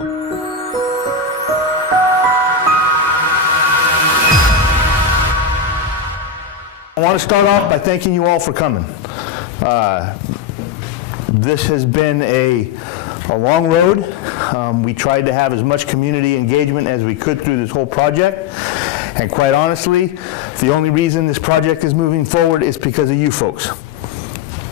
I want to start off by thanking you all for coming. This has been a long road. We tried to have as much community engagement as we could through this whole project. And quite honestly, the only reason this project is moving forward is because of you folks.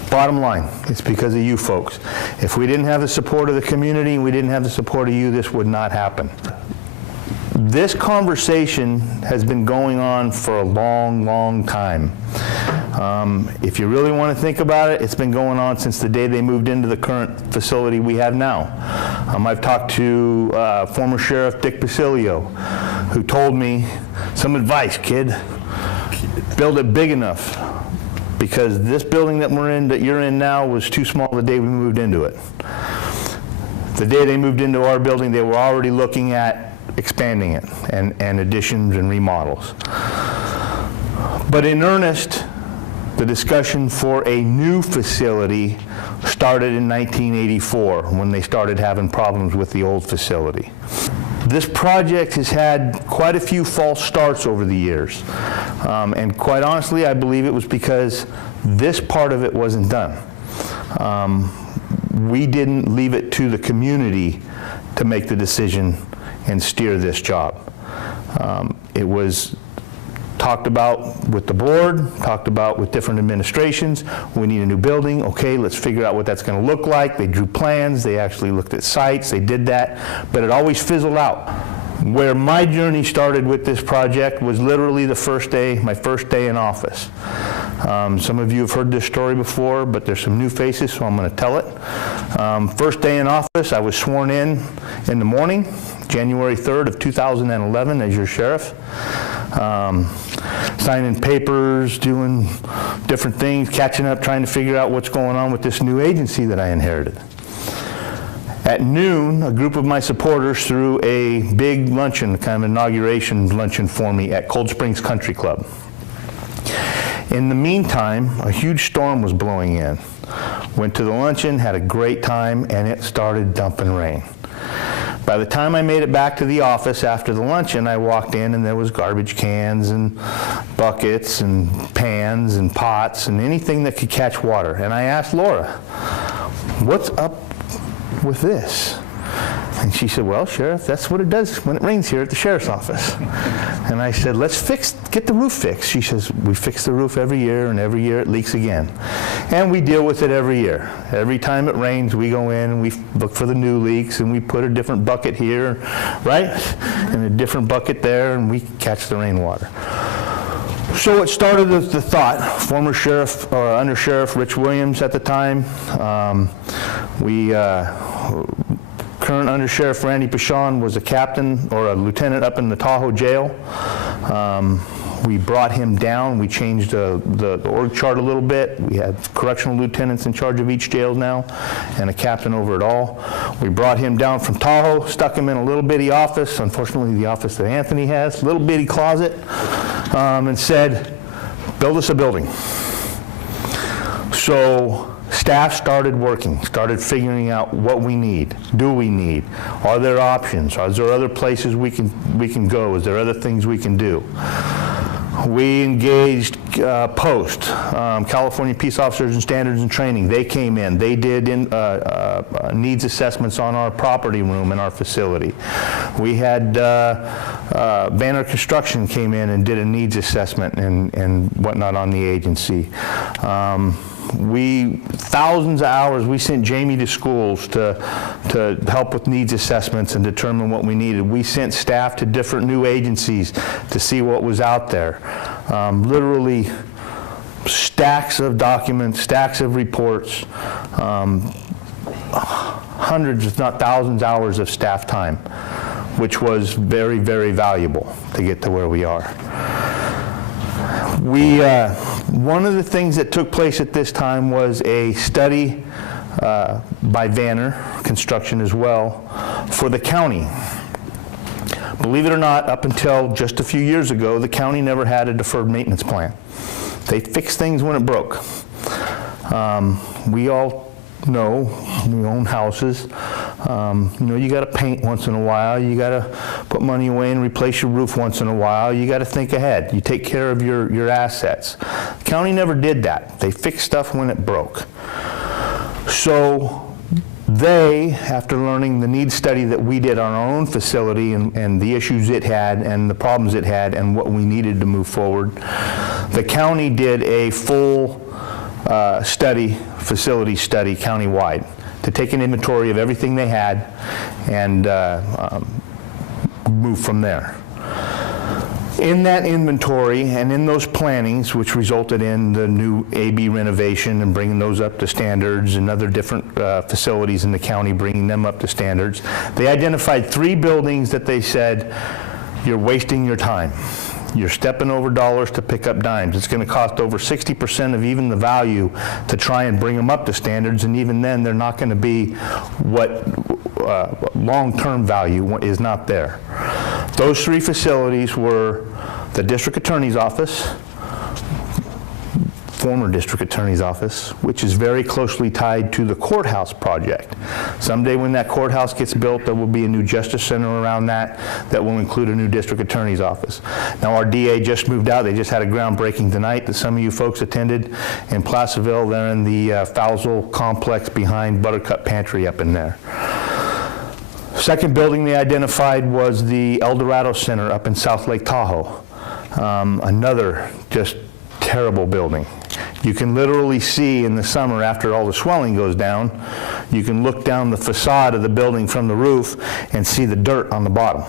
Bottom line, it's because of you folks. If we didn't have the support of the community and we didn't have the support of you, this would not happen. This conversation has been going on for a long time. If you really want to think about it, it's been going on since the day they moved into the current facility we have now. I've talked to former Sheriff Dick Basilio, who told me some advice, kid, build it big enough, because this building that you're in now was too small the day we moved into it. The day they moved into our building, they were already looking at expanding it and additions and remodels. But in earnest, the discussion for a new facility started in 1984 when they started having problems with the old facility. This project has had quite a few false starts over the years. And quite honestly, I believe it was because this part of it wasn't done. We didn't leave it to the community to make the decision and steer this job. It was talked about with the board, talked about with different administrations. We need a new building. Okay, let's figure out what that's going to look like. They drew plans. They actually looked at sites. They did that. But it always fizzled out. Where my journey started with this project was literally the first day, my first day in office. Some of you have heard this story before, but there's some new faces, so I'm going to tell it. First day in office, I was sworn in the morning, January 3rd of 2011 as your sheriff. Signing papers, doing different things, catching up, trying to figure out what's going on with this new agency that I inherited. At noon, a group of my supporters threw a big luncheon, kind of inauguration luncheon for me at Cold Springs Country Club. In the meantime, a huge storm was blowing in. Went to the luncheon, had a great time, and it started dumping rain. By the time I made it back to the office after the luncheon, I walked in and there was garbage cans and buckets and pans and pots and anything that could catch water. And I asked Laura, what's up with this? And she said, well, Sheriff, that's what it does when it rains here at the sheriff's office. And I said, let's get the roof fixed. She says, we fix the roof every year, and every year it leaks again. And we deal with it every year. Every time it rains, we go in and we look for the new leaks, and we put a different bucket here, right? And a different bucket there, and we catch the rainwater. So it started with the thought, former sheriff, or under sheriff Rich Williams at the time, current Under Sheriff Randy Pichon was a captain or a lieutenant up in the Tahoe jail. We brought him down. We changed the org chart a little bit. We had correctional lieutenants in charge of each jail now and a captain over it all. We brought him down from Tahoe, stuck him in a little bitty office, unfortunately the office that Anthony has, little bitty closet, and said, build us a building. So staff started working, started figuring out what we need. Do we need? Are there options? Are there other places we can go? Is there other things we can do? We engaged POST, California Peace Officers and Standards and Training. They came in. They did needs assessments on our property room in our facility. We had Banner Construction came in and did a needs assessment and whatnot on the agency. Thousands of hours, we sent Jamie to schools to help with needs assessments and determine what we needed. We sent staff to different new agencies to see what was out there. Literally stacks of documents, stacks of reports, hundreds if not thousands of hours of staff time, which was very, very valuable to get to where we are. One of the things that took place at this time was a study by Banner Construction as well for the county. Believe it or not, up until just a few years ago, the county never had a deferred maintenance plan. They fixed things when it broke. We all know, we own houses. You know, you got to paint once in a while. You got to put money away and replace your roof once in a while. You got to think ahead. You take care of your assets. The county never did that. They fixed stuff when it broke. So they, after learning the needs study that we did on our own facility and the issues it had and the problems it had and what we needed to move forward, the county did a full facility study countywide to take an inventory of everything they had and move from there. In that inventory and in those plannings, which resulted in the new AB renovation and bringing those up to standards and other different facilities in the county, bringing them up to standards, they identified 3 buildings that they said, you're wasting your time. You're stepping over dollars to pick up dimes. It's going to cost over 60% of even the value to try and bring them up to standards, and even then they're not going to be what long-term value is not there. Those 3 facilities were the district attorney's office, former district attorney's office, which is very closely tied to the courthouse project. Someday when that courthouse gets built, there will be a new justice center around that will include a new district attorney's office. Now our DA just moved out. They just had a groundbreaking tonight that some of you folks attended in Placerville. They're in the Fousel complex behind Buttercup Pantry up in there. Second building they identified was the El Dorado Center up in South Lake Tahoe. Another just terrible building. You can literally see in the summer after all the swelling goes down, you can look down the facade of the building from the roof and see the dirt on the bottom.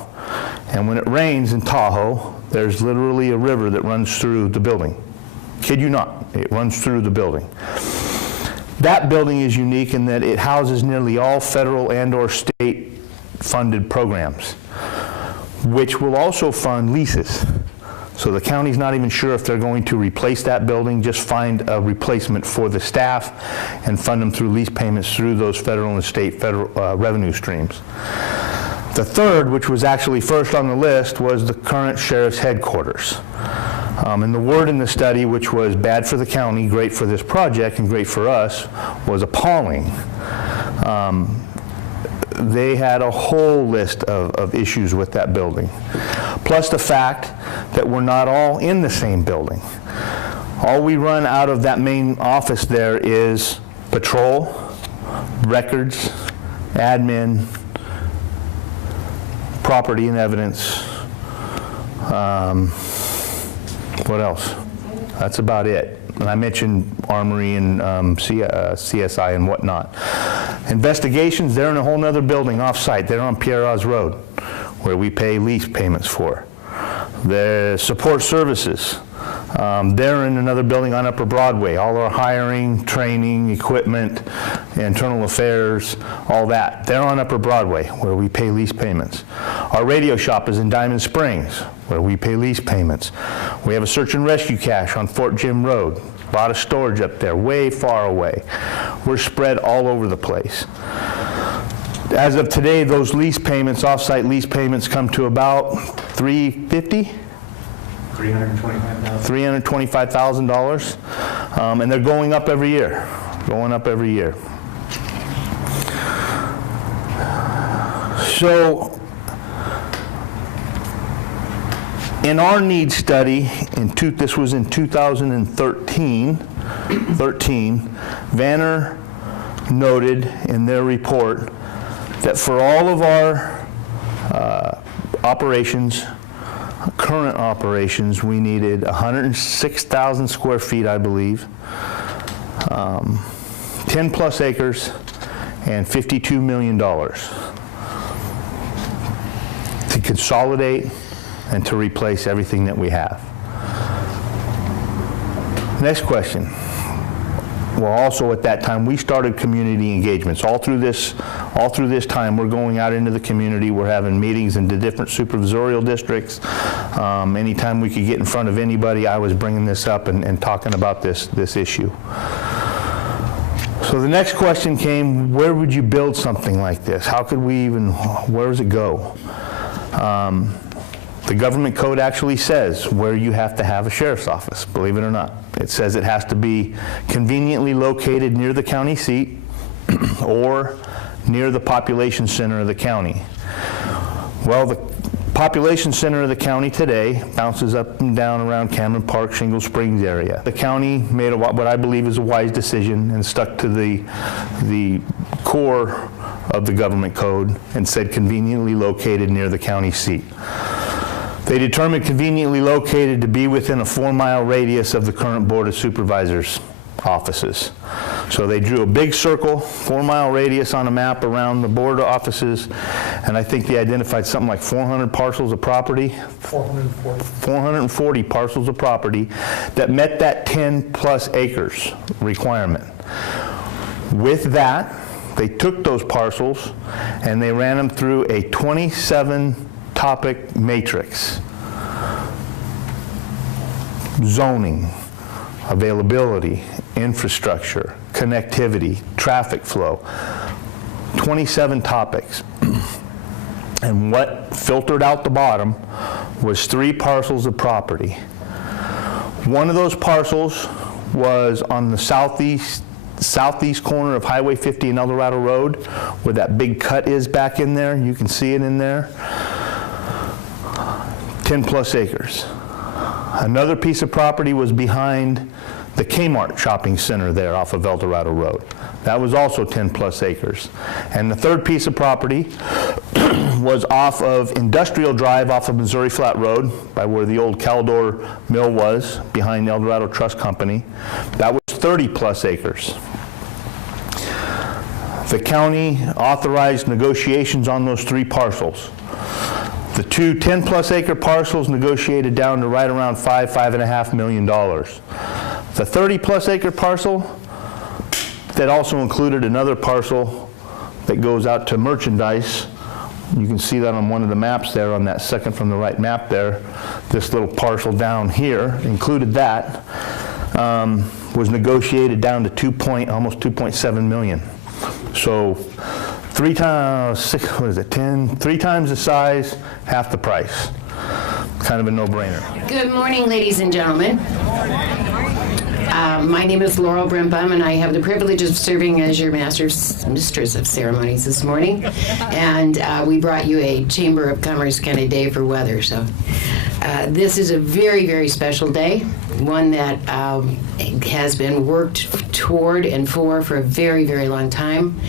And when it rains in Tahoe, there's literally a river that runs through the building. Kid you not, it runs through the building. That building is unique in that it houses nearly all federal and/or state funded programs, which will also fund leases. So the county's not even sure if they're going to replace that building, just find a replacement for the staff and fund them through lease payments through those federal and state revenue streams. The third, which was actually first on the list, was the current sheriff's headquarters. And the word in the study, which was bad for the county, great for this project, and great for us, was appalling. They had a whole list of issues with that building. Plus the fact that we're not all in the same building. All we run out of that main office there is patrol, records, admin, property and evidence. What else? That's about it. And I mentioned Armory and CSI and whatnot. Investigations, they're in a whole nother building off-site. They're on Pierre Oz Road, where we pay lease payments for. The support services, they're in another building on Upper Broadway. All our hiring, training, equipment, internal affairs, all that. They're on Upper Broadway, where we pay lease payments. Our radio shop is in Diamond Springs, where we pay lease payments. We have a search and rescue cache on Fort Jim Road. A lot of storage up there, way far away. We're spread all over the place. As of today, those lease payments, off-site lease payments, come to about $350,000? $325,000. And they're going up every year, So, in our needs study, this was in 2013, Vanner noted in their report that for all of our operations, current operations, we needed 106,000 square feet, I believe, 10 plus acres, and $52 million to consolidate and to replace everything that we have. Next question. Well, also at that time, we started community engagements. All through this time, we're going out into the community. We're having meetings in the different supervisorial districts. Anytime we could get in front of anybody, I was bringing this up and talking about this issue. So the next question came, where would you build something like this? How could we even, where does it go? The government code actually says where you have to have a sheriff's office, believe it or not. It says it has to be conveniently located near the county seat or near the population center of the county. Well, the population center of the county today bounces up and down around Cameron Park, Shingle Springs area. The county made what I believe is a wise decision and stuck to the core of the government code and said conveniently located near the county seat. They determined conveniently located to be within a 4-mile radius of the current Board of Supervisors offices. So they drew a big circle, 4-mile radius on a map around the board offices, and I think they identified something like 400 parcels of property. 440 parcels of property that met that 10+ acres requirement. With that, they took those parcels and they ran them through a 27-topic matrix. Zoning, availability, infrastructure, connectivity, traffic flow, 27 topics. And what filtered out the bottom was 3 parcels of property. One of those parcels was on the southeast corner of Highway 50 and El Dorado Road, where that big cut is back in there. You can see it in there. 10+ acres. Another piece of property was behind the Kmart shopping center there off of El Dorado Road. That was also 10+ acres. And the third piece of property was off of Industrial Drive off of Missouri Flat Road by where the old Caldor Mill was, behind El Dorado Trust Company. That was 30+ acres. The county authorized negotiations on those 3 parcels. The 2 10+ acre parcels negotiated down to right around $5.5 million. The 30+ acre parcel that also included another parcel that goes out to merchandise. You can see that on one of the maps there, on that second from the right map there. This little parcel down here included that, was negotiated down to almost 2.7 million. So 3 times the size, half the price. Kind of a no-brainer. Good morning, ladies and gentlemen. My name is Laurel Brimbum, and I have the privilege of serving as your mistress of ceremonies this morning. And we brought you a Chamber of Commerce kind of day for weather. So this is a very, very special day, one that has been worked toward and for a very, very long time.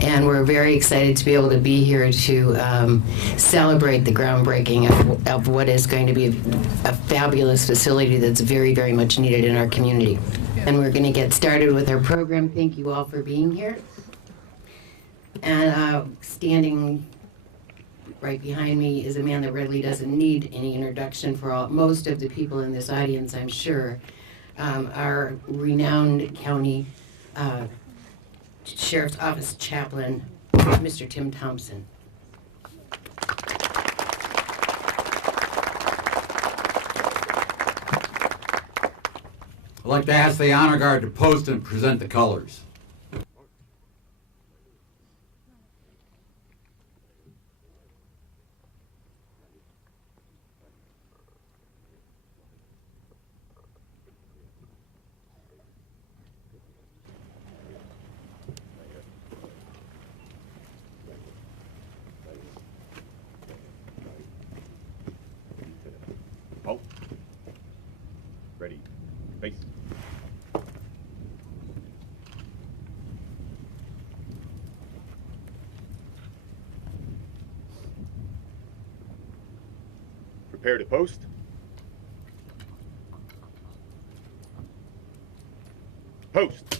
And we're very excited to be able to be here to celebrate the groundbreaking of what is going to be a fabulous facility that's very, very much needed in our community. And we're going to get started with our program. Thank you all for being here. And standing right behind me is a man that really doesn't need any introduction for most of the people in this audience, I'm sure. Our renowned county Sheriff's Office Chaplain, Mr. Tim Thompson. I'd like to ask the Honor Guard to post and present the colors. Oh. Ready. Face. Prepare to post. Post.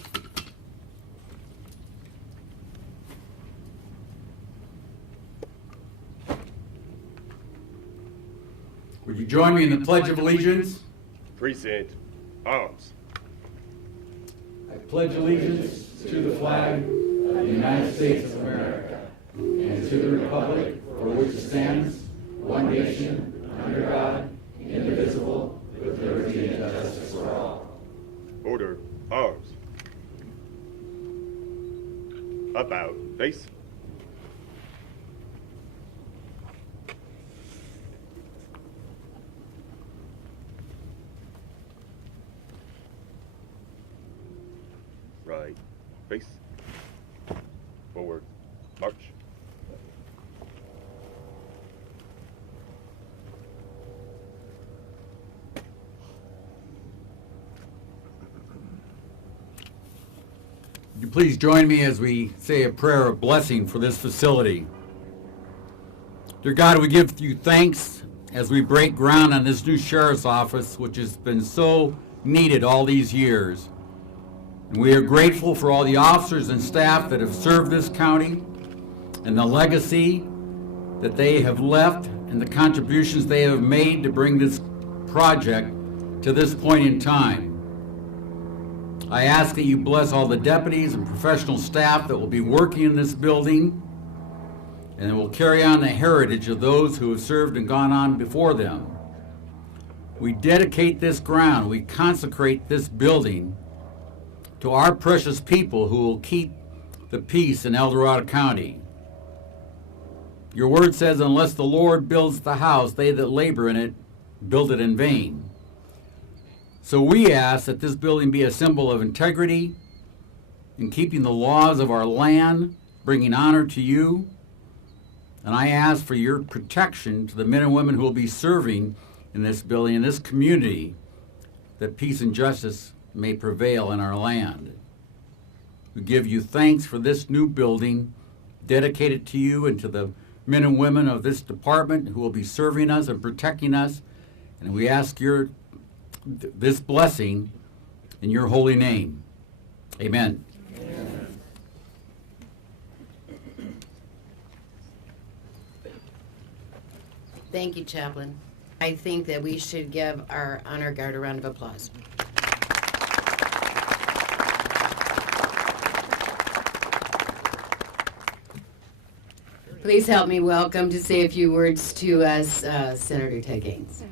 Would you join me in the Pledge of Allegiance? Present arms. I pledge allegiance to the flag of the United States of America and to the republic for which it stands, one nation, under God, indivisible, with liberty and justice for all. Order arms. About face. Right. Face. Forward. March. please join me as we say a prayer of blessing for this facility. Dear God, we give you thanks as we break ground on this new sheriff's office, which has been so needed all these years. And we are grateful for all the officers and staff that have served this county and the legacy that they have left and the contributions they have made to bring this project to this point in time. I ask that you bless all the deputies and professional staff that will be working in this building and that will carry on the heritage of those who have served and gone on before them. We dedicate this ground, we consecrate this building to our precious people who will keep the peace in El Dorado County. Your word says, unless the Lord builds the house, they that labor in it build it in vain. So we ask that this building be a symbol of integrity in keeping the laws of our land, bringing honor to you. And I ask for your protection to the men and women who will be serving in this building, in this community, that peace and justice may prevail in our land. We give you thanks for this new building, dedicated to you and to the men and women of this department who will be serving us and protecting us. And we ask this blessing in your holy name. Amen. Amen. Thank you, Chaplain. I think that we should give our honor guard a round of applause. Please help me welcome to say a few words to us, Senator Ted Gaines.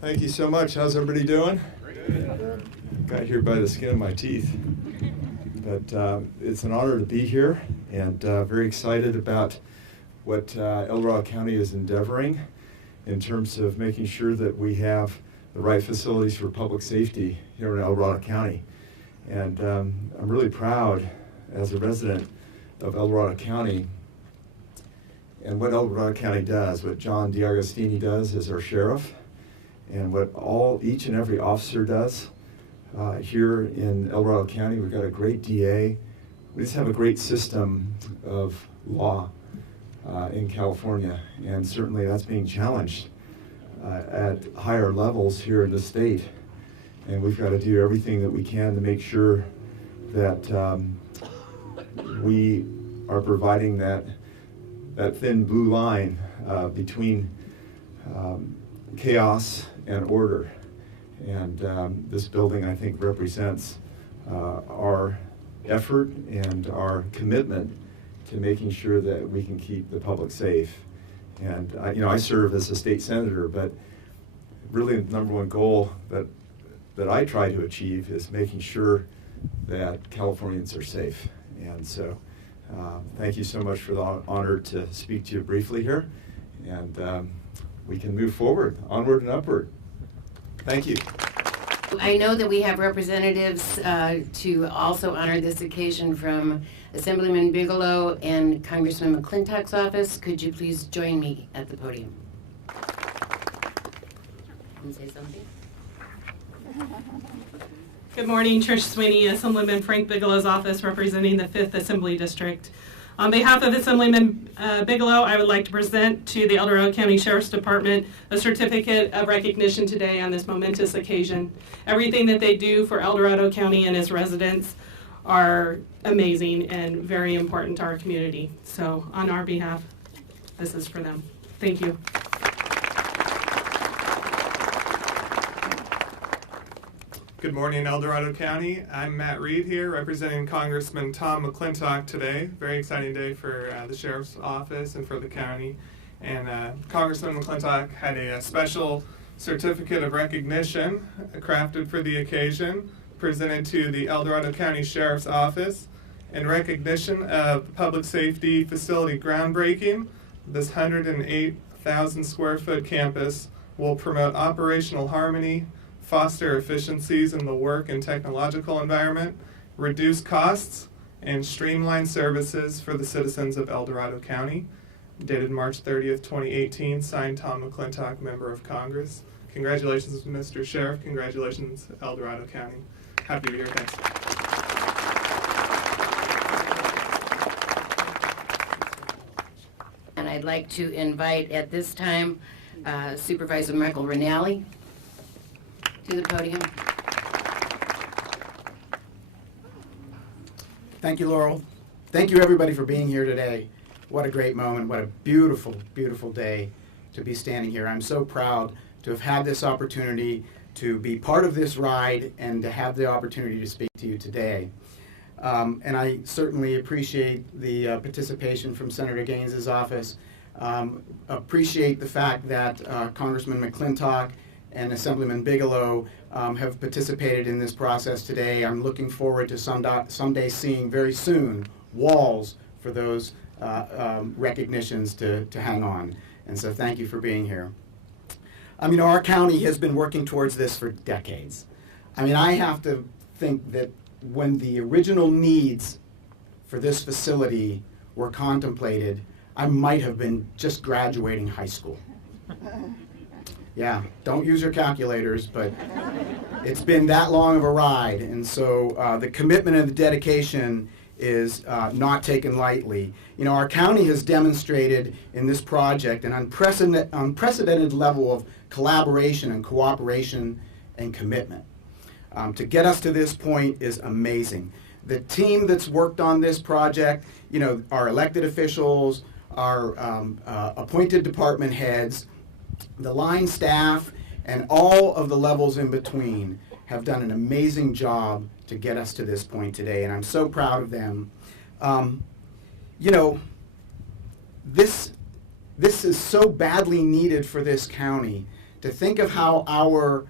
Thank you so much. How's everybody doing? Good. Got here by the skin of my teeth. But it's an honor to be here and very excited about what El Dorado County is endeavoring in terms of making sure that we have the right facilities for public safety here in El Dorado County. And I'm really proud as a resident of El Dorado County and what El Dorado County does, what John DiAgostini does as our sheriff, and what each and every officer does here in El Dorado County. We've got a great DA. We just have a great system of law in California, and certainly that's being challenged at higher levels here in the state. And we've got to do everything that we can to make sure that we are providing that thin blue line between chaos and order. And this building, I think, represents our effort and our commitment to making sure that we can keep the public safe. And I serve as a state senator, but really the number one goal that I try to achieve is making sure that Californians are safe. And so thank you so much for the honor to speak to you briefly here. And we can move forward, onward and upward. Thank you. I know that we have representatives to also honor this occasion from Assemblyman Bigelow and Congressman McClintock's office. Could you please join me at the podium? And say something. Good morning, Trish Sweeney, Assemblyman Frank Bigelow's office representing the 5th Assembly District. On behalf of Assemblyman Bigelow, I would like to present to the El Dorado County Sheriff's Department a certificate of recognition today on this momentous occasion. Everything that they do for El Dorado County and its residents are amazing and very important to our community. So on our behalf, this is for them. Thank you. Good morning, El Dorado County. I'm Matt Reed here, representing Congressman Tom McClintock today. Very exciting day for the Sheriff's Office and for the county. And Congressman McClintock had a special certificate of recognition crafted for the occasion, presented to the El Dorado County Sheriff's Office in recognition of public safety facility groundbreaking. This 108,000 square foot campus will promote operational harmony, foster efficiencies in the work and technological environment, reduce costs, and streamline services for the citizens of El Dorado County. Dated March 30th, 2018, signed Tom McClintock, Member of Congress. Congratulations, Mr. Sheriff. Congratulations, El Dorado County. Happy to be here. Thanks. I'd like to invite at this time Supervisor Michael Rinaldi to the podium. Thank you, Laurel. Thank you, everybody, for being here today. What a great moment. What a beautiful, beautiful day to be standing here. I'm so proud to have had this opportunity to be part of this ride and to have the opportunity to speak to you today. And I certainly appreciate the participation from Senator Gaines's office. Appreciate the fact that Congressman McClintock and Assemblyman Bigelow have participated in this process today. I'm looking forward to someday seeing very soon walls for those recognitions to hang on. And so thank you for being here. Our county has been working towards this for decades. I have to think that when the original needs for this facility were contemplated, I might have been just graduating high school. Yeah, don't use your calculators, but it's been that long of a ride, and so the commitment and the dedication is not taken lightly. Our county has demonstrated in this project an unprecedented level of collaboration and cooperation and commitment. To get us to this point is amazing. The team that's worked on this project, our elected officials, our appointed department heads, the line staff, and all of the levels in between have done an amazing job to get us to this point today, and I'm so proud of them. This is so badly needed for this county. To think of how our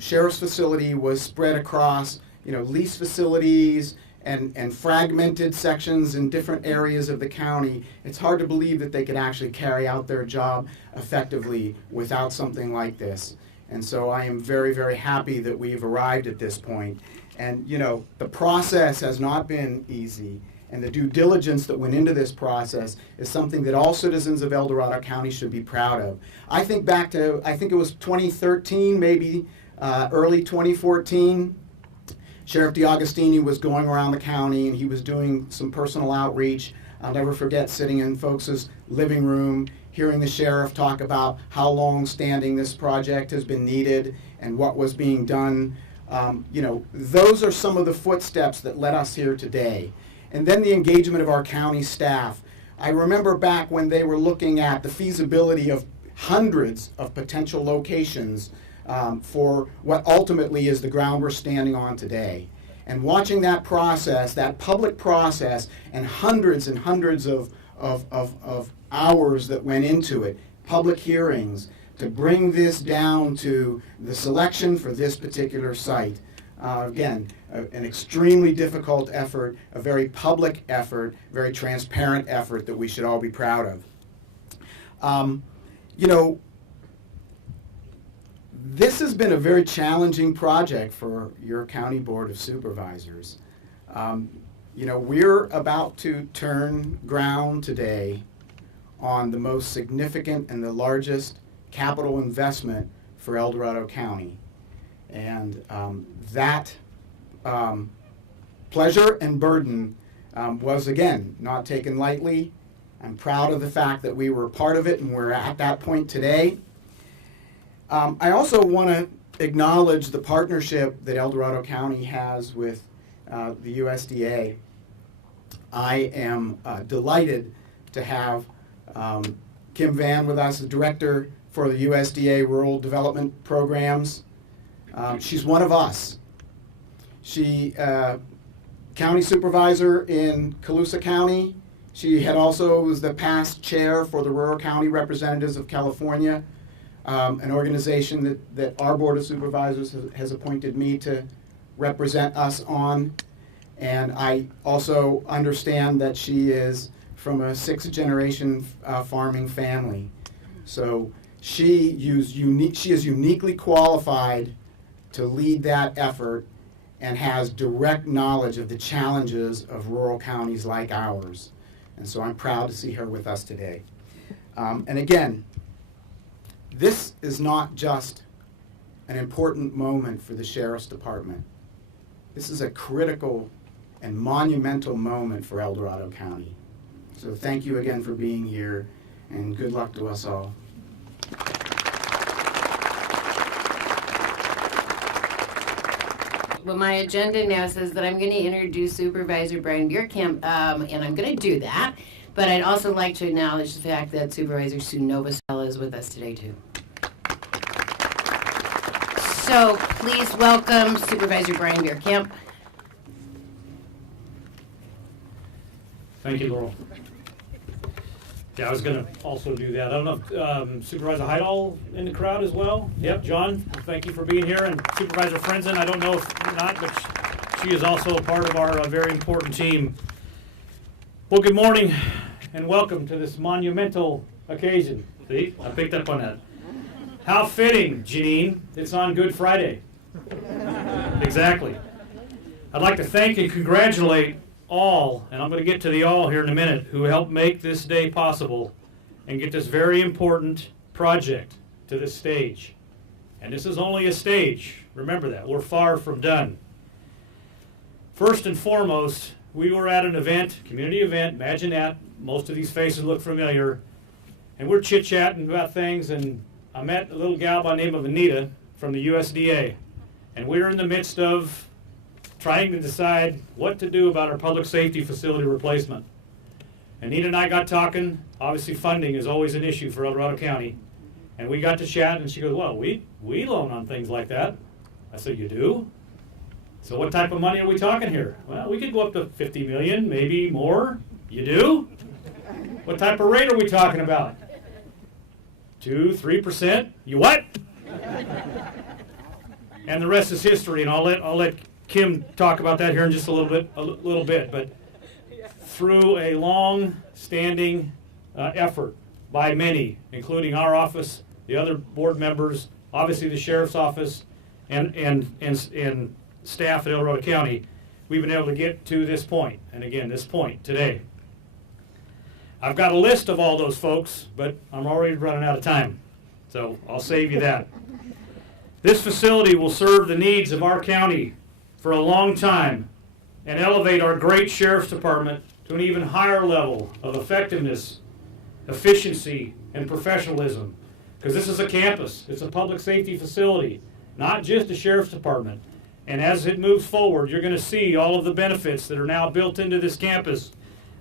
sheriff's facility was spread across, lease facilities and fragmented sections in different areas of the county, it's hard to believe that they could actually carry out their job effectively without something like this. And so I am very, very happy that we've arrived at this point. And, the process has not been easy, and the due diligence that went into this process is something that all citizens of El Dorado County should be proud of. I think back to, it was 2013, maybe early 2014, Sheriff DeAugustini was going around the county and he was doing some personal outreach. I'll never forget sitting in folks' living room, hearing the sheriff talk about how long-standing this project has been needed and what was being done. Those are some of the footsteps that led us here today. And then the engagement of our county staff. I remember back when they were looking at the feasibility of hundreds of potential locations for what ultimately is the ground we're standing on today. And watching that process, that public process, and hundreds of hours that went into it, public hearings, to bring this down to the selection for this particular site. Again, an extremely difficult effort, a very public effort, very transparent effort that we should all be proud of. This has been a very challenging project for your County Board of Supervisors. We're about to turn ground today on the most significant and the largest capital investment for El Dorado County. And that pleasure and burden was, again, not taken lightly. I'm proud of the fact that we were a part of it and we're at that point today. I also want to acknowledge the partnership that El Dorado County has with the USDA. I am delighted to have Kim Van with us, the Director for the USDA Rural Development Programs. She's one of us. She county supervisor in Colusa County. She also was the past chair for the Rural County Representatives of California, an organization that our Board of Supervisors has appointed me to represent us on. And I also understand that she is from a sixth-generation farming family. So she is uniquely qualified to lead that effort and has direct knowledge of the challenges of rural counties like ours. And so I'm proud to see her with us today. And again, this is not just an important moment for the Sheriff's Department. This is a critical and monumental moment for El Dorado County. So thank you again for being here. and good luck to us all. Well, my agenda now says that I'm going to introduce Supervisor Brian Bierkamp, and I'm going to do that. But I'd also like to acknowledge the fact that Supervisor Sue Novosela is with us today, too. So please welcome Supervisor Brian Bierkamp. Thank you, Laurel. Yeah, I was going to also do that. I don't know if Supervisor Heidel in the crowd as well. Yep, John, thank you for being here. And Supervisor Frenzen, I don't know if not, but she is also a part of our very important team. Well, good morning and welcome to this monumental occasion. See, I picked up on that. How fitting, Janine. It's on Good Friday. Exactly. I'd like to thank and congratulate all, and I'm going to get to the all here in a minute, who helped make this day possible and get this very important project to this stage. And this is only a stage. Remember that. We're far from done. First and foremost, we were at an event, community event. Imagine that. Most of these faces look familiar. And we're chit-chatting about things, and I met a little gal by the name of Anita from the USDA. And we're in the midst of trying to decide what to do about our public safety facility replacement. Anita and I got talking. Obviously, funding is always an issue for El Dorado County. And we got to chat, and she goes, well, we loan on things like that. I said, you do? So what type of money are we talking here? Well, we could go up to $50 million, maybe more. You do? What type of rate are we talking about? 2%, 3%? You what? And the rest is history, and I'll let Kim talk about that here in just a little bit. But through a long-standing effort by many, including our office, the other board members, obviously the sheriff's office, and staff at El Dorado County, we've been able to get to this point. And again, this point today. I've got a list of all those folks, but I'm already running out of time, so I'll save you that. This facility will serve the needs of our county for a long time and elevate our great sheriff's department to an even higher level of effectiveness, efficiency, and professionalism. Because this is a campus, it's a public safety facility, not just a sheriff's department. And as it moves forward, you're going to see all of the benefits that are now built into this campus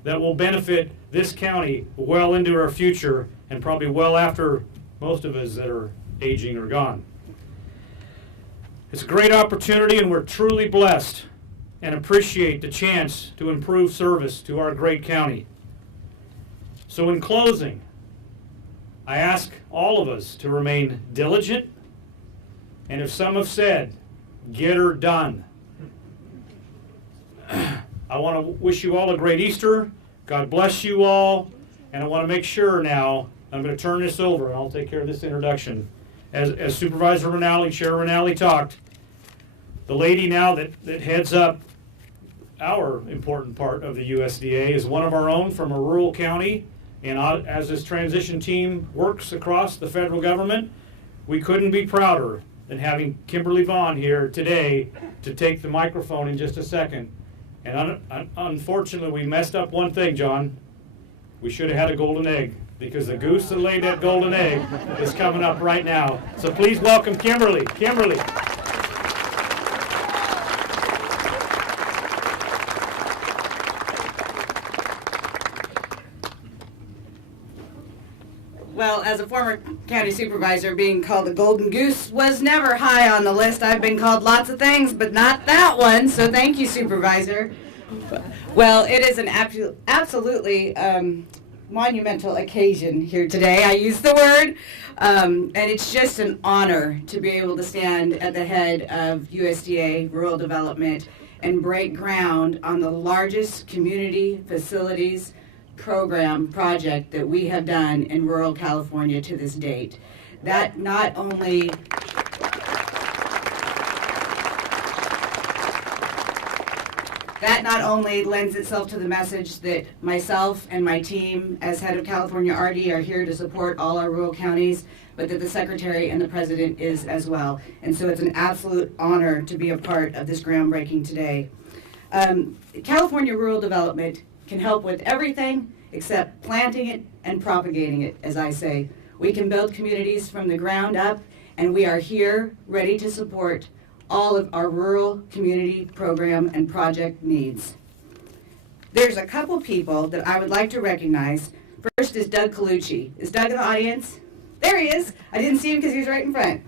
that will benefit this county well into our future and probably well after most of us that are aging are gone. It's a great opportunity, and we're truly blessed and appreciate the chance to improve service to our great county. So in closing, I ask all of us to remain diligent, and if some have said, get her done. I want to wish you all a great Easter. God bless you all. And I want to make sure now, I'm going to turn this over, and I'll take care of this introduction. As Supervisor Rinaldi, Chair Rinaldi talked, the lady now that heads up our important part of the USDA is one of our own from a rural county. And as this transition team works across the federal government, we couldn't be prouder than having Kimberly Vaughn here today to take the microphone in just a second. And unfortunately, we messed up one thing, John. We should have had a golden egg, because the goose that laid that golden egg is coming up right now. So please welcome Kimberly. Kimberly. Well, as a former county supervisor, being called a golden goose was never high on the list. I've been called lots of things, but not that one, so thank you, Supervisor. Well, it is an absolutely monumental occasion here today. I use the word, and it's just an honor to be able to stand at the head of USDA Rural Development and break ground on the largest community facilities project that we have done in rural California to this date. That not only lends itself to the message that myself and my team as head of California RD are here to support all our rural counties, but that the Secretary and the President is as well. And so it's an absolute honor to be a part of this groundbreaking today. California Rural Development can help with everything except planting it and propagating it, as I say. We can build communities from the ground up, and we are here ready to support all of our rural community program and project needs. There's a couple people that I would like to recognize. First is Doug Colucci. Is Doug in the audience? There he is. I didn't see him because he was right in front.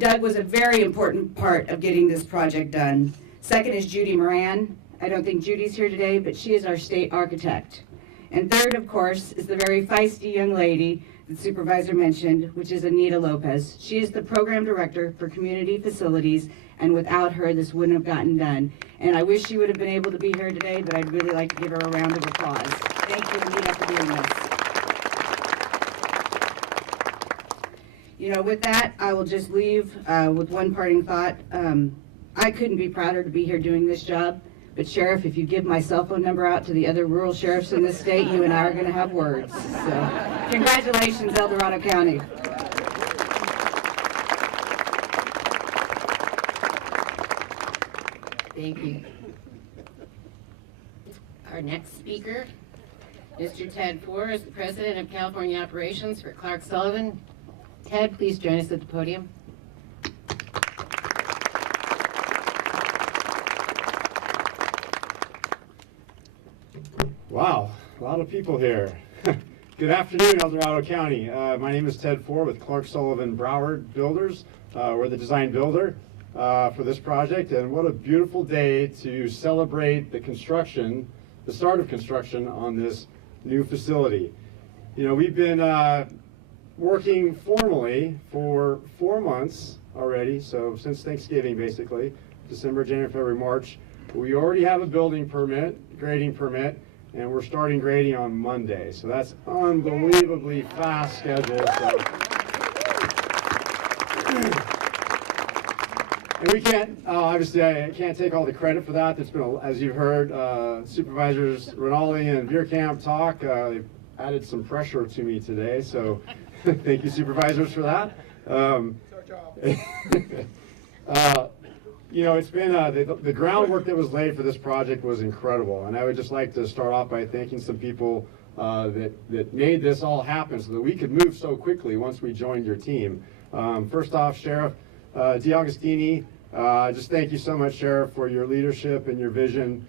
Doug was a very important part of getting this project done. Second is Judy Moran. I don't think Judy's here today, but she is our state architect. And third, of course, is the very feisty young lady the supervisor mentioned, which is Anita Lopez. She is the program director for community facilities, and without her, this wouldn't have gotten done. And I wish she would have been able to be here today, but I'd really like to give her a round of applause. Thank you, Anita, for doing this. You know, with that, I will just leave with one parting thought. I couldn't be prouder to be here doing this job, but Sheriff, if you give my cell phone number out to the other rural sheriffs in this state, you and I are going to have words. So, congratulations, El Dorado County. Thank you. Our next speaker, Mr. Ted Four, is the President of California Operations for Clark Sullivan. Ted, please join us at the podium. Wow, a lot of people here. Good afternoon, El Dorado County. My name is Ted Four with Clark Sullivan Broward Builders. We're the design builder for this project, and what a beautiful day to celebrate the construction, the start of construction on this new facility. You know, we've been working formally for 4 months already, so since Thanksgiving basically, December, January, February, March. We already have a building permit, grading permit, and we're starting grading on Monday. So that's unbelievably fast schedule. So. And we can't, obviously I can't take all the credit for that. There's been, as you've heard, Supervisors Rinaldi and Veerkamp talk. They've added some pressure to me today, so thank you, Supervisors, for that. You know, it's been, the groundwork that was laid for this project was incredible, and I would just like to start off by thanking some people that made this all happen so that we could move so quickly once we joined your team. First off, Sheriff DiAugustini, just thank you so much, Sheriff, for your leadership and your vision.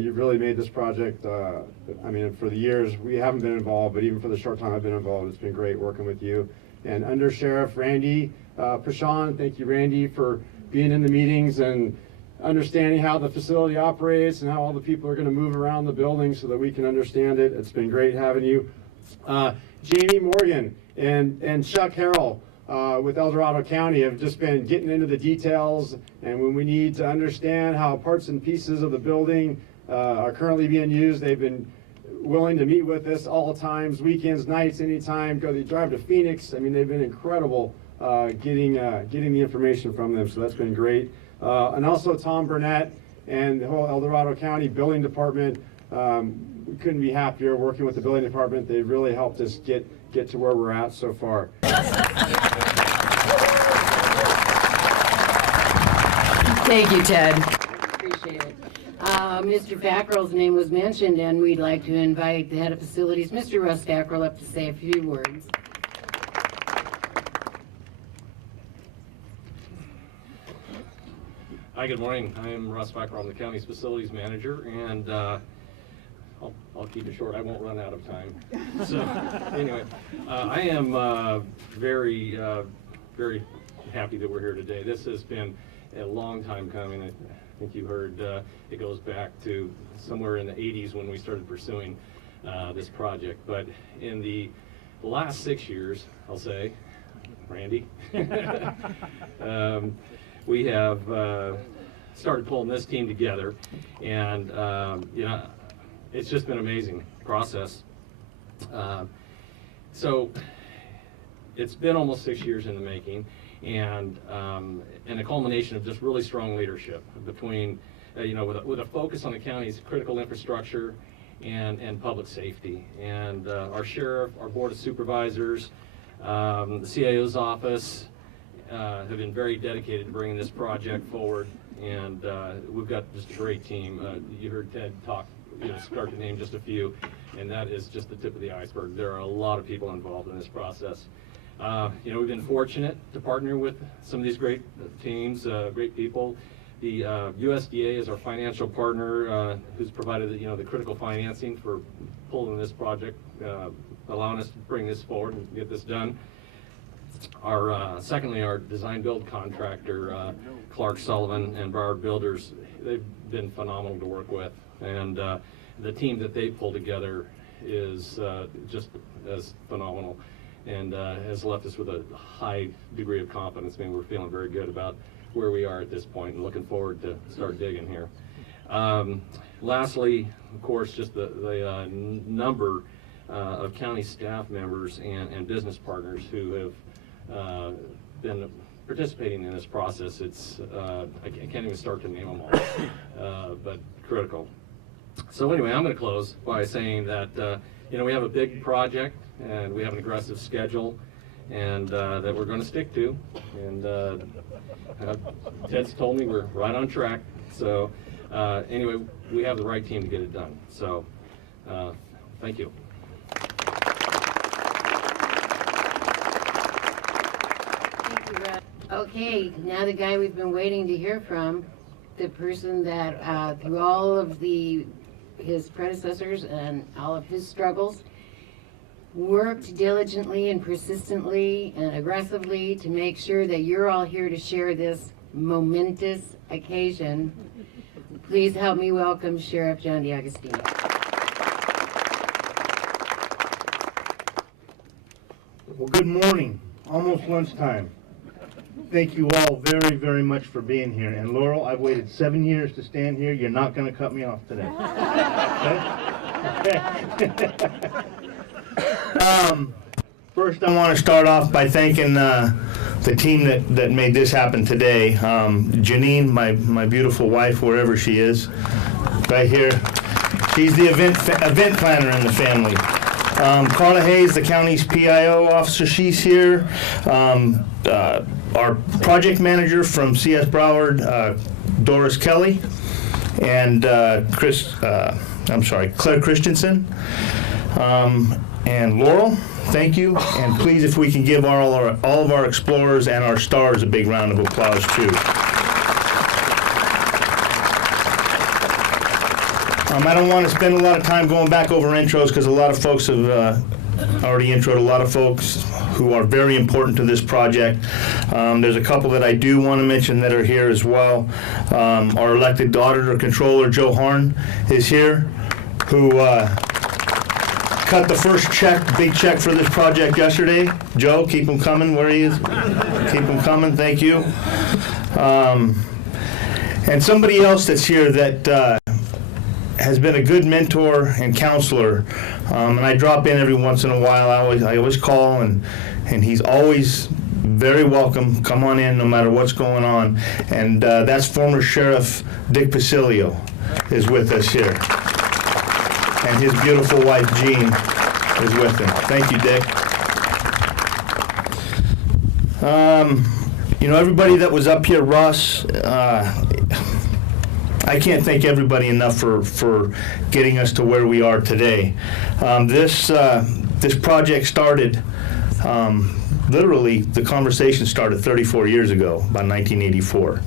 You've really made this project, I mean, for the years we haven't been involved, but even for the short time I've been involved, it's been great working with you. And Under Sheriff Randy Pashon, thank you, Randy, for being in the meetings and understanding how the facility operates and how all the people are going to move around the building so that we can understand it. It's been great having you. Jamie Morgan and Chuck Harrell with El Dorado County have just been getting into the details, and when we need to understand how parts and pieces of the building are currently being used, they've been willing to meet with us all times, weekends, nights, anytime. They drive to Phoenix. I mean, they've been incredible getting the information from them, so that's been great. And also Tom Burnett and the whole El Dorado County Building Department. We couldn't be happier working with the Building Department. They've really helped us get to where we're at so far. Thank you, Ted. Appreciate it. Mr. Fackrell's name was mentioned, and we'd like to invite the head of facilities, Mr. Russ Fackrell, up to say a few words. Hi, good morning. I am Russ Fackrell. I'm the county's facilities manager, and I'll keep it short. I won't run out of time. So anyway, I am very happy that we're here today. This has been a long time coming. I think you heard it goes back to somewhere in the 80s when we started pursuing this project. But in the last 6 years, I'll say, Randy, we have started pulling this team together, and you know, it's just been an amazing process. So it's been almost 6 years in the making, and a culmination of just really strong leadership between, you know, with a focus on the county's critical infrastructure and public safety. And our sheriff, our board of supervisors, the CIO's office have been very dedicated to bringing this project forward, and we've got just a great team. You heard Ted talk, you know, start to name just a few. and that is just the tip of the iceberg. There are a lot of people involved in this process. We've been fortunate to partner with some of these great teams, great people. The USDA is our financial partner, who's provided the critical financing for pulling this project, allowing us to bring this forward and get this done. Secondly, our design build contractor, Clark Sullivan and Broward Builders, they've been phenomenal to work with, and the team that they pull together is just as phenomenal, and has left us with a high degree of confidence. I mean, we're feeling very good about where we are at this point and looking forward to start digging here. Lastly, of course, just the number of county staff members and business partners who have been participating in this process. It's I can't even start to name them all, but critical. So anyway, I'm going to close by saying that we have a big project and we have an aggressive schedule, and that we're going to stick to. And Ted's told me we're right on track. So anyway, we have the right team to get it done. So thank you. Okay, now the guy we've been waiting to hear from, the person that through all of his predecessors and all of his struggles, worked diligently and persistently and aggressively to make sure that you're all here to share this momentous occasion. Please help me welcome Sheriff John DeAugustino. Well, good morning. Almost lunchtime. Thank you all very, very much for being here. And Laurel, I've waited 7 years to stand here. You're not going to cut me off today. Okay? First, I want to start off by thanking the team that made this happen today. Janine, my beautiful wife, wherever she is, right here. She's the event planner in the family. Carla Hayes, the county's PIO officer, she's here. Our project manager from CS Broward, Doris Kelly, and Claire Christensen, and Laurel. Thank you, and please, if we can give all of our explorers and our stars a big round of applause too. I don't want to spend a lot of time going back over intros because a lot of folks have already introed a lot of folks who are very important to this project. There's a couple that I do want to mention that are here as well. Our elected auditor controller, Joe Harn, is here, who cut the first big check for this project yesterday. Joe, keep him coming where he is. Keep him coming, thank you. And somebody else that's here that has been a good mentor and counselor, and I drop in every once in a while. I always call, and he's always very welcome. Come on in, no matter what's going on. And that's former Sheriff Dick Pacilio is with us here, and his beautiful wife Jean is with him. Thank you, Dick. Everybody that was up here, Russ. I can't thank everybody enough for getting us to where we are today. This project started, literally, the conversation started 34 years ago, about 1984.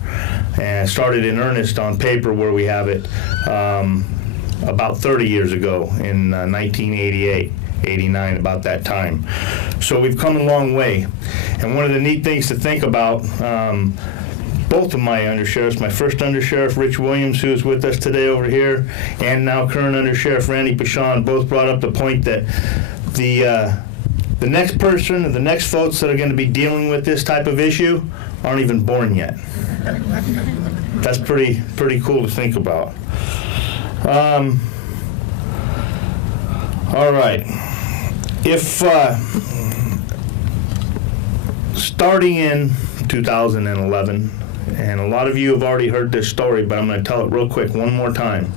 And it started in earnest on paper where we have it about 30 years ago in 1988, 89, about that time. So we've come a long way. And one of the neat things to think about, both of my undersheriffs, my first undersheriff, Rich Williams, who is with us today over here, and now current undersheriff, Randy Pashon, both brought up the point that the next person or the next folks that are going to be dealing with this type of issue aren't even born yet. That's pretty cool to think about. All right. If starting in 2011, and a lot of you have already heard this story, but I'm going to tell it real quick one more time.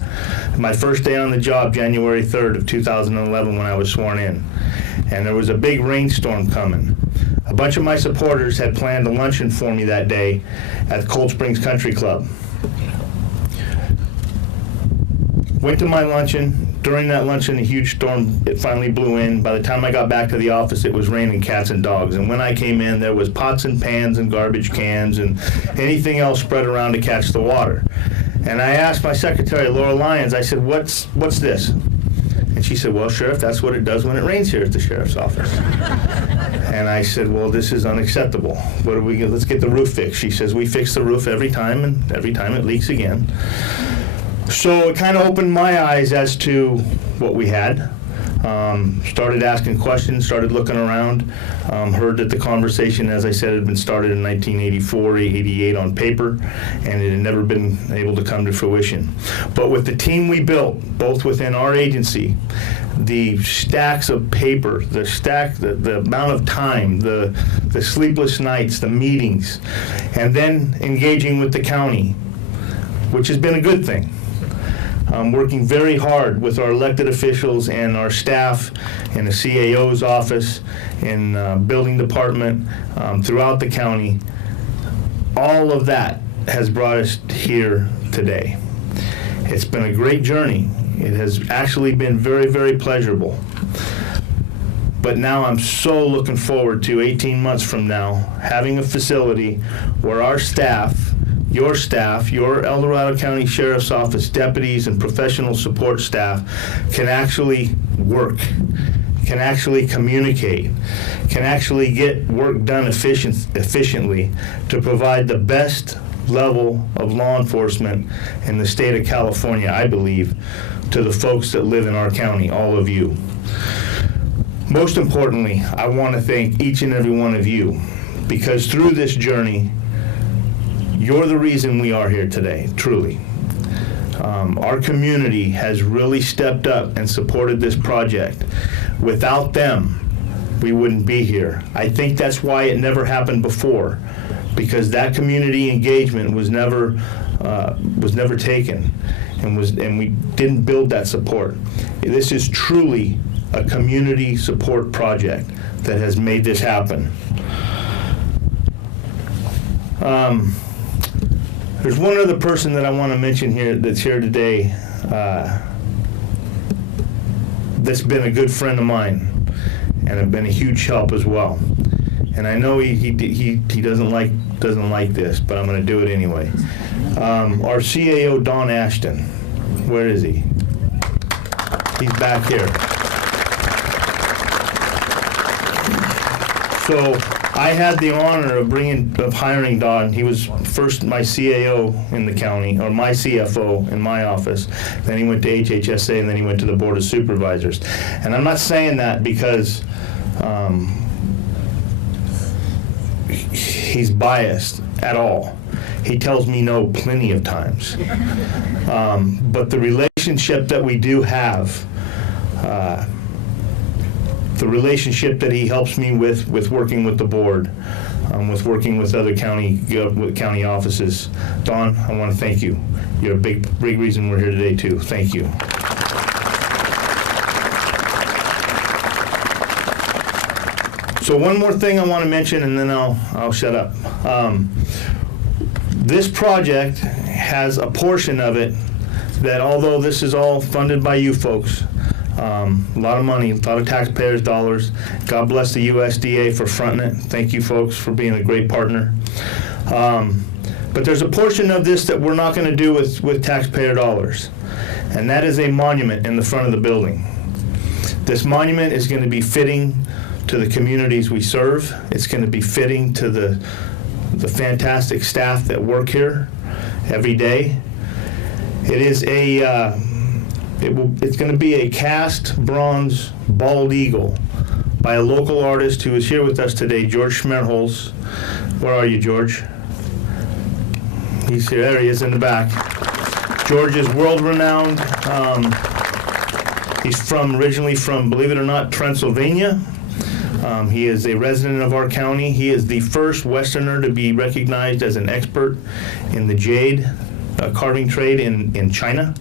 My first day on the job, January 3rd of 2011, when I was sworn in, and there was a big rainstorm coming. A bunch of my supporters had planned a luncheon for me that day at the Cold Springs Country Club. Went to my luncheon, During that luncheon, a huge storm, it finally blew in. By the time I got back to the office, it was raining cats and dogs. And when I came in, there was pots and pans and garbage cans and anything else spread around to catch the water. And I asked my secretary, Laura Lyons, I said, what's this? And she said, well, Sheriff, that's what it does when it rains here at the Sheriff's Office. And I said, well, this is unacceptable. What do we, let's get the roof fixed. She says, we fix the roof every time, and every time it leaks again. So it kind of opened my eyes as to what we had. Started asking questions, started looking around, heard that the conversation, as I said, had been started in 1984, 88 on paper, and it had never been able to come to fruition. But with the team we built, both within our agency, the stacks of paper, the amount of time, the sleepless nights, the meetings, and then engaging with the county, which has been a good thing. Working very hard with our elected officials and our staff in the CAO's office, in building department, throughout the county. All of that has brought us here today. It's been a great journey. It has actually been very, very pleasurable. But now I'm so looking forward to 18 months from now, having a facility where our staff, your El Dorado County Sheriff's Office deputies and professional support staff can actually work, can actually communicate, can actually get work done efficiently to provide the best level of law enforcement in the state of California, I believe, to the folks that live in our county, all of you. Most importantly, I want to thank each and every one of you, because through this journey, you're the reason we are here today, truly. Our community has really stepped up and supported this project. Without them, we wouldn't be here. I think that's why it never happened before, because that community engagement was never taken, and we didn't build that support. This is truly a community support project that has made this happen. There's one other person that I want to mention here that's here today that's been a good friend of mine and have been a huge help as well. And I know he doesn't like this, but I'm going to do it anyway. Our CAO, Don Ashton, where is he? He's back here. So I had the honor of hiring Don. He was first my CAO in the county, or my CFO in my office. Then he went to HHSA, and then he went to the Board of Supervisors. And I'm not saying that because he's biased at all. He tells me no plenty of times. But the relationship that we do have, the relationship that he helps me with working with the board, with working with other county offices. Don, I want to thank you. You're a big reason we're here today too. Thank you. So one more thing I want to mention, and then I'll shut up. This project has a portion of it that, although this is all funded by you folks, a lot of money, a lot of taxpayers' dollars. God bless the USDA for fronting it. Thank you, folks, for being a great partner. But there's a portion of this that we're not going to do with taxpayer dollars, and that is a monument in the front of the building. This monument is going to be fitting to the communities we serve. It's going to be fitting to the fantastic staff that work here every day. It is it's going to be a cast bronze bald eagle by a local artist who is here with us today, George Schmerholz. Where are you, George? He's here. There he is in the back. George is world-renowned. He's originally from, believe it or not, Transylvania. He is a resident of our county. He is the first Westerner to be recognized as an expert in the jade carving trade in China.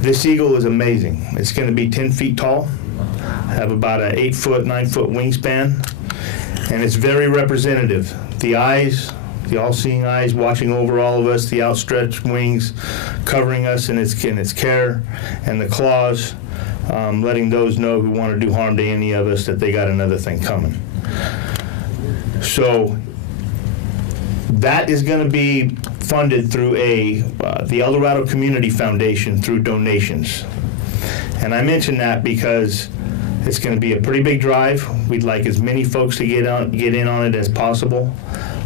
This eagle is amazing. It's going to be 10 feet tall, have about an 8-foot, 9-foot wingspan, and it's very representative. The eyes, the all-seeing eyes watching over all of us, the outstretched wings covering us in its care, and the claws letting those know who want to do harm to any of us that they got another thing coming. So that is going to be funded through the El Dorado Community Foundation through donations. And I mention that because it's going to be a pretty big drive. We'd like as many folks to get in on it as possible.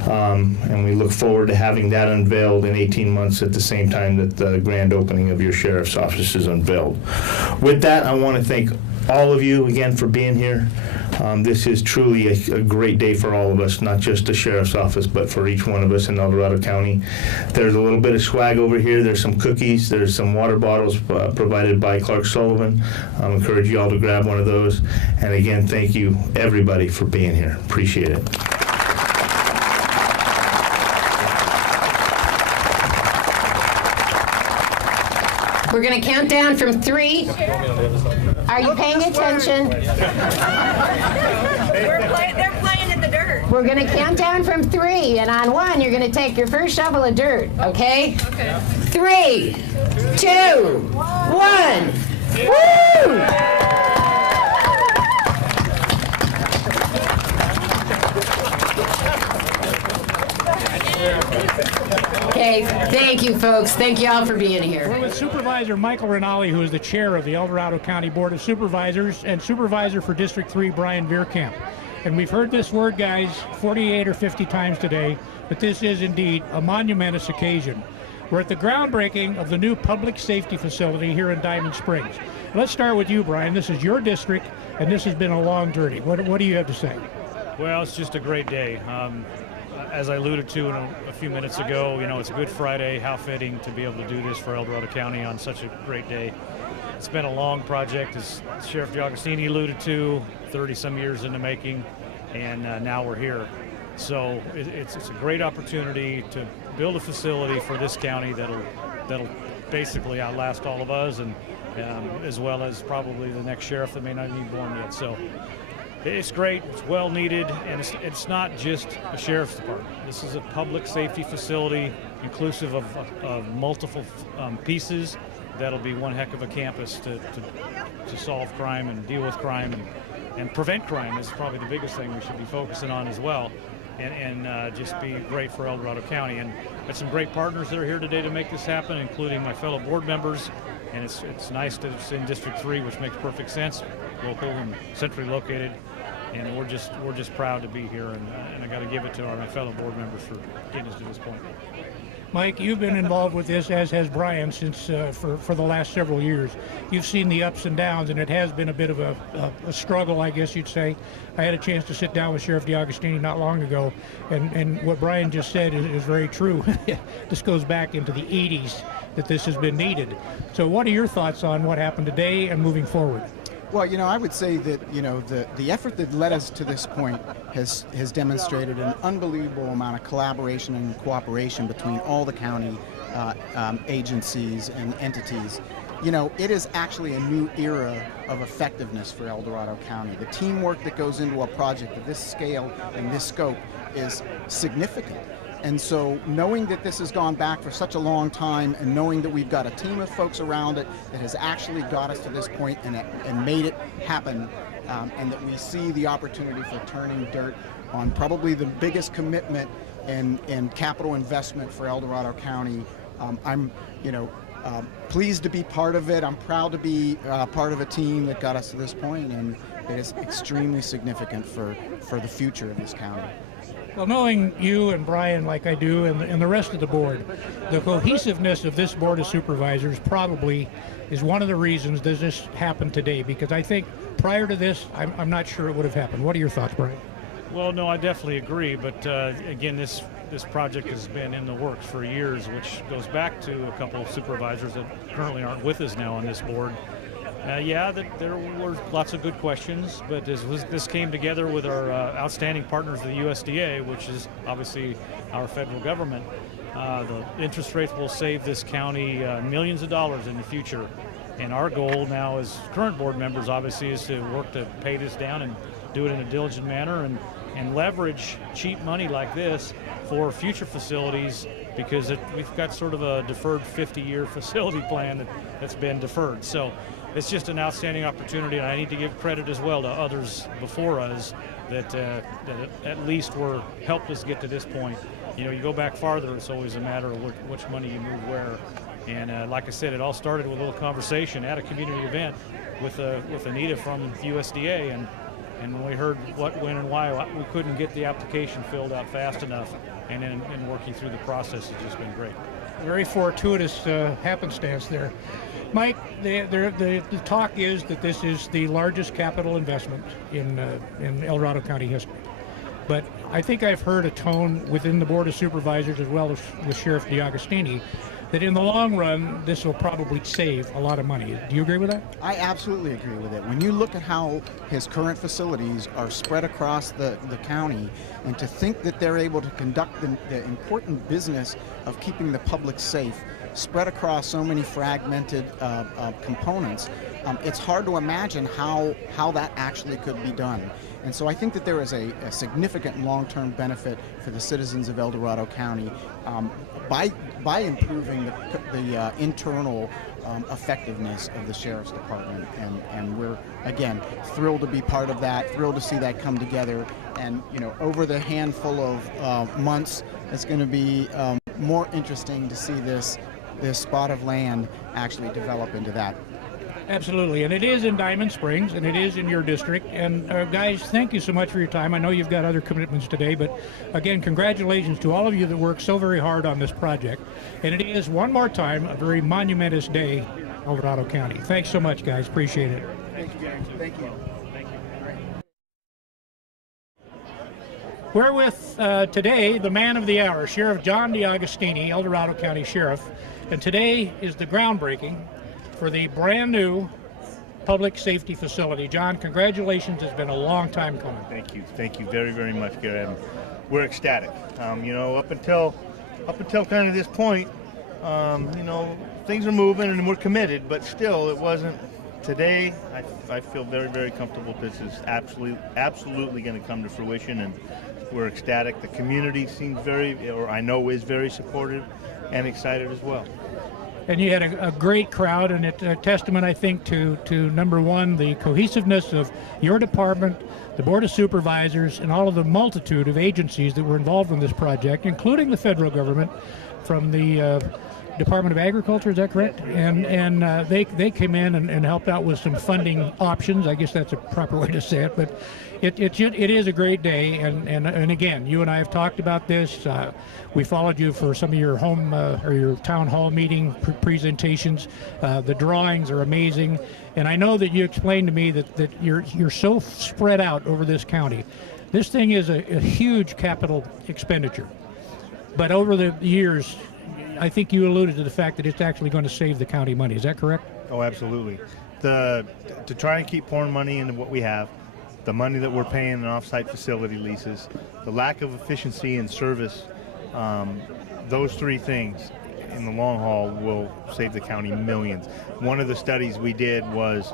And we look forward to having that unveiled in 18 months at the same time that the grand opening of your sheriff's office is unveiled. With that, I want to thank all of you again for being here. This is truly a great day for all of us, not just the sheriff's office, but for each one of us in El Dorado County. There's a little bit of swag over here. There's some cookies. There's some water bottles provided by Clark Sullivan. I encourage you all to grab one of those. And again, thank you, everybody, for being here. Appreciate it. We're going to count down from 3. Are you paying attention? They're playing in the dirt. We're going to count down from 3, and on 1, you're going to take your first shovel of dirt, okay? Okay. 3, 2, 1. Woo! Okay, thank you, folks. Thank you all for being here. We're with Supervisor Michael Rinaldi, who is the chair of the El Dorado County Board of Supervisors and supervisor for District 3, Brian Veerkamp. And we've heard this word, guys, 48 or 50 times today, but this is indeed a monumentous occasion. We're at the groundbreaking of the new public safety facility here in Diamond Springs. Let's start with you, Brian. This is your district, and this has been a long journey. What do you have to say? Well, it's just a great day. As I alluded to a few minutes ago, you know, it's a Good Friday. How fitting to be able to do this for El Dorado County on such a great day. It's been a long project, as Sheriff DeAugustini alluded to, 30-some years in the making, and now we're here. So it's a great opportunity to build a facility for this county that'll basically outlast all of us, and as well as probably the next sheriff that may not be born yet. So it's great, it's well needed, and it's not just a sheriff's department. This is a public safety facility inclusive of multiple pieces. That'll be one heck of a campus to solve crime and deal with crime and prevent crime is probably the biggest thing we should be focusing on as well, and just be great for El Dorado County. And got some great partners that are here today to make this happen, including my fellow board members. And it's nice that it's in District 3, which makes perfect sense, local and centrally located. And we're just proud to be here, and I got to give it to my fellow board members for getting us to this point. Mike, you've been involved with this, as has Brian, since for the last several years. You've seen the ups and downs, and it has been a bit of a struggle, I guess you'd say. I had a chance to sit down with Sheriff DeAugustini not long ago, and what Brian just said is very true. This goes back into the 80s that this has been needed. So what are your thoughts on what happened today and moving forward? Well, you know, I would say that, you know, the effort that led us to this point has demonstrated an unbelievable amount of collaboration and cooperation between all the county agencies and entities. You know, it is actually a new era of effectiveness for El Dorado County. The teamwork that goes into a project of this scale and this scope is significant. And so knowing that this has gone back for such a long time, and knowing that we've got a team of folks around it that has actually got us to this point and made it happen, and that we see the opportunity for turning dirt on probably the biggest commitment and capital investment for El Dorado County, I'm, you know, pleased to be part of it. I'm proud to be part of a team that got us to this point, and it is extremely significant for the future of this county. Well, knowing you and Brian like I do, and the rest of the board, the cohesiveness of this Board of Supervisors probably is one of the reasons that this happened today, because I think prior to this, I'm not sure it would have happened. What are your thoughts, Brian? Well, no, I definitely agree, but again, this project has been in the works for years, which goes back to a couple of supervisors that currently aren't with us now on this board. Yeah, there were lots of good questions, but this came together with our outstanding partners, the USDA, which is obviously our federal government. The interest rates will save this county millions of dollars in the future. And our goal now as current board members, obviously, is to work to pay this down and do it in a diligent manner. And and leverage cheap money like this for future facilities, because we've got sort of a deferred 50-year facility plan that's been deferred. So it's just an outstanding opportunity, and I need to give credit as well to others before us that at least helped us get to this point. You know, you go back farther, it's always a matter of which money you move where. And like I said, it all started with a little conversation at a community event with Anita from USDA, and when we heard what, when, and why, we couldn't get the application filled out fast enough, and in working through the process, it's just been great. Very fortuitous happenstance there. Mike, the talk is that this is the largest capital investment in El Dorado County history. But I think I've heard a tone within the Board of Supervisors, as well as with Sheriff DeAugustini, that in the long run, this will probably save a lot of money. Do you agree with that? I absolutely agree with it. When you look at how his current facilities are spread across the county, and to think that they're able to conduct the important business of keeping the public safe spread across so many fragmented components, it's hard to imagine how that actually could be done. And so I think that there is a significant long-term benefit for the citizens of El Dorado County by improving the internal effectiveness of the Sheriff's Department. And we're, again, thrilled to be part of that, thrilled to see that come together. And, you know, over the handful of months, it's going to be more interesting to see this spot of land actually develop into that. Absolutely, and it is in Diamond Springs, and it is in your district. And guys, thank you so much for your time. I know you've got other commitments today, but again, congratulations to all of you that worked so very hard on this project. And it is, one more time, a very monumentous day in El Dorado County. Thanks so much, guys. Appreciate it. Thank you, guys. Thank you. We're with today the man of the hour, Sheriff John DeAugustini, El Dorado County Sheriff, and today is the groundbreaking for the brand new public safety facility. John, congratulations. It's been a long time coming. Thank you very, very much, Gary. We're ecstatic. You know, up until kind of this point, you know, things are moving and we're committed, but still, it wasn't. Today, I feel very, very comfortable. This is absolutely going to come to fruition, and we're ecstatic. The community seems I know is very supportive and excited as well. And you had a great crowd, and it's a testament, I think, to number one, the cohesiveness of your department, the Board of Supervisors, and all of the multitude of agencies that were involved in this project, including the federal government from the Department of Agriculture, is that correct? And they came in and helped out with some funding options. I guess that's a proper way to say it, but it is a great day. And again, you and I have talked about this. We followed you for some of your home or your town hall meeting presentations. The drawings are amazing, and I know that you explained to me that you're so spread out over this county. This thing is a huge capital expenditure, but over the years, I think you alluded to the fact that it's actually going to save the county money. Is that correct? Oh, absolutely. To try and keep pouring money into what we have, the money that we're paying in off-site facility leases, the lack of efficiency and service, those three things in the long haul will save the county millions. One of the studies we did was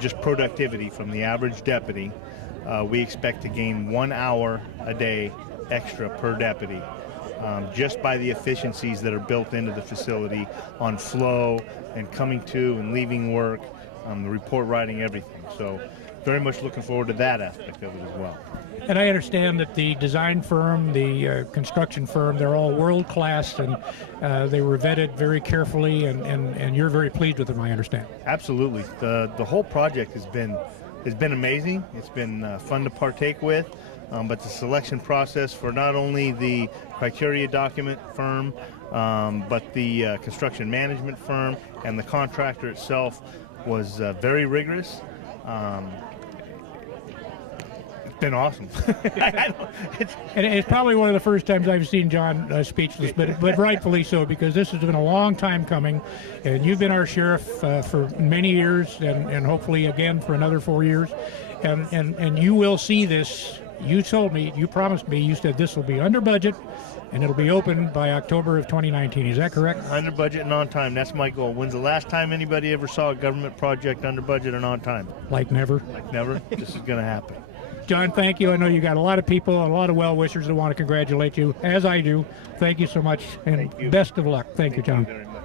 just productivity from the average deputy. We expect to gain 1 hour a day extra per deputy. Just by the efficiencies that are built into the facility on flow and coming to and leaving work, the report writing, everything. So very much looking forward to that aspect of it as well. And I understand that the design firm, the construction firm, they're all world-class, and they were vetted very carefully, and you're very pleased with them, I understand. Absolutely. The whole project has been amazing. It's been fun to partake with. But the selection process for not only the criteria document firm, but the construction management firm and the contractor itself was very rigorous. It's been awesome. And it's probably one of the first times I've seen John speechless, but rightfully so, because this has been a long time coming, and you've been our sheriff for many years, and hopefully again for another 4 years, and you will see this. You told me, you promised me, you said this will be under budget and it'll be open by October of 2019. Is that correct? Under budget and on time. That's my goal. When's the last time anybody ever saw a government project under budget and on time? Like never? Like never. This is going to happen. John, thank you. I know you got a lot of people, a lot of well-wishers that want to congratulate you, as I do. Thank you so much, and best of luck. Thank you, John. Very much.